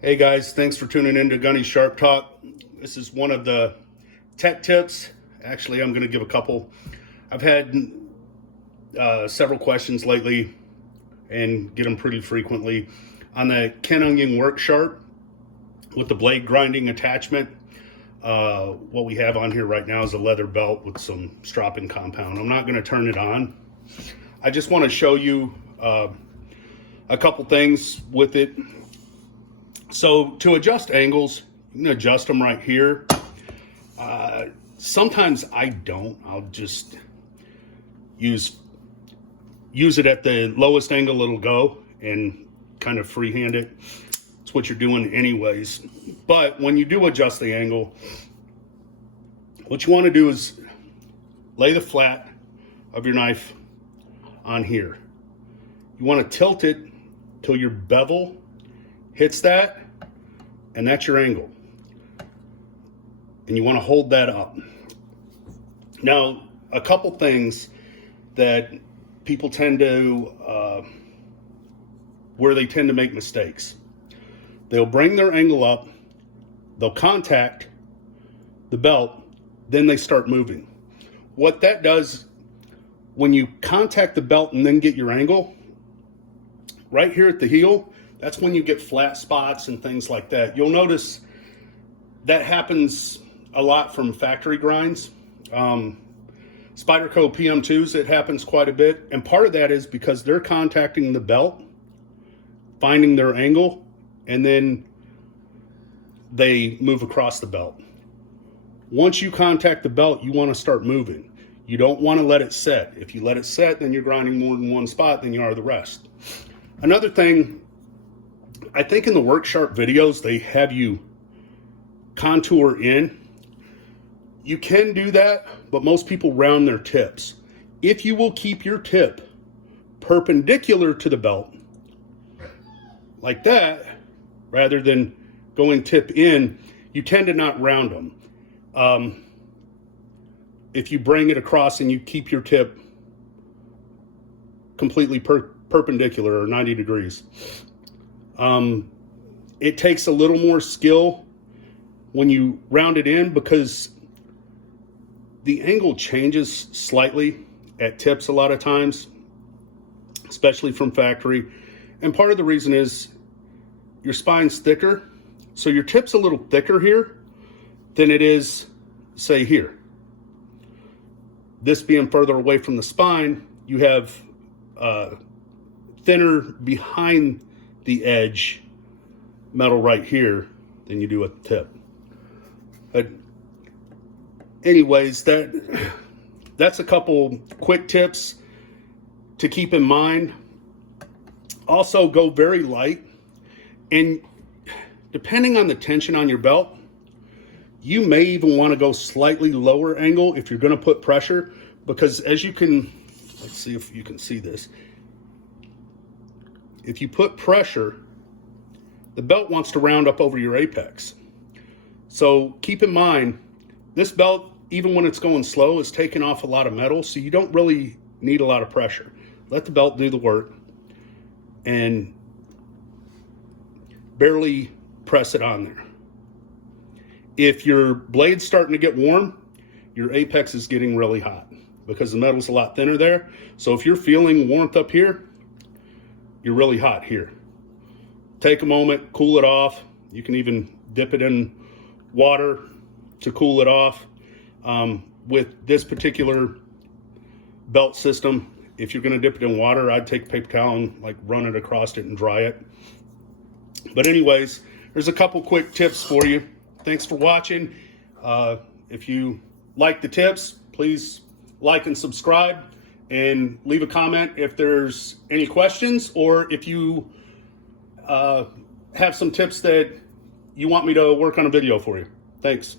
Hey guys, thanks for tuning in to Gunny Sharp Talk. This is one of the tech tips. Actually, I'm going to give a couple. I've had several questions lately and get them pretty frequently on the Onion WorkSharp with the blade grinding attachment. What we have on here right now is a leather belt with some stropping compound. I'm not going to turn it on. I just want to show you a couple things with it. So to adjust angles, you can adjust them right here. Sometimes I don't. I'll just use it at the lowest angle it'll go and kind of freehand it. It's what you're doing anyways. But when you do adjust the angle, what you want to do is lay the flat of your knife on here. You want to tilt it till your bevel hits that, and that's your angle. And you want to hold that up. Now, a couple things that people tend to, where they tend to make mistakes. They'll bring their angle up, they'll contact the belt, then they start moving. What that does, when you contact the belt and then get your angle, right here at the heel, that's when you get flat spots and things like that. You'll notice that happens a lot from factory grinds. Spyderco PM2s, it happens quite a bit. And part of that is because they're contacting the belt, finding their angle, and then they move across the belt. Once you contact the belt, you want to start moving. You don't want to let it set. If you let it set, then you're grinding more than one spot than you are the rest. Another thing, I think in the WorkSharp videos, they have you contour in. You can do that, but most people round their tips. If you will keep your tip perpendicular to the belt, like that, rather than going tip in, you tend to not round them. If you bring it across and you keep your tip completely perpendicular or 90 degrees, it takes a little more skill when you round it in because the angle changes slightly at tips a lot of times, especially from factory. And part of the reason is your spine's thicker, so your tip's a little thicker here than it is, say, here. This being further away from the spine, you have thinner behind the edge metal right here than you do at the tip. But anyways, that's a couple quick tips to keep in mind. Also, go very light, and depending on the tension on your belt, you may even want to go slightly lower angle if you're going to put pressure, because as you can, let's see if you can see this. If you put pressure, the belt wants to round up over your apex. So keep in mind, this belt, even when it's going slow, is taking off a lot of metal, so you don't really need a lot of pressure. Let the belt do the work and barely press it on there. If your blade's starting to get warm, your apex is getting really hot because the metal's a lot thinner there. So if you're feeling warmth up here, you're really hot here. Take a moment, cool it off. You can even dip it in water to cool it off. With this particular belt system, if you're going to dip it in water, I'd take a paper towel and like run it across it and dry it. But anyways, there's a couple quick tips for you. Thanks for watching. If you like the tips, please like and subscribe and leave a comment if there's any questions, or if you have some tips that you want me to work on a video for you. Thanks.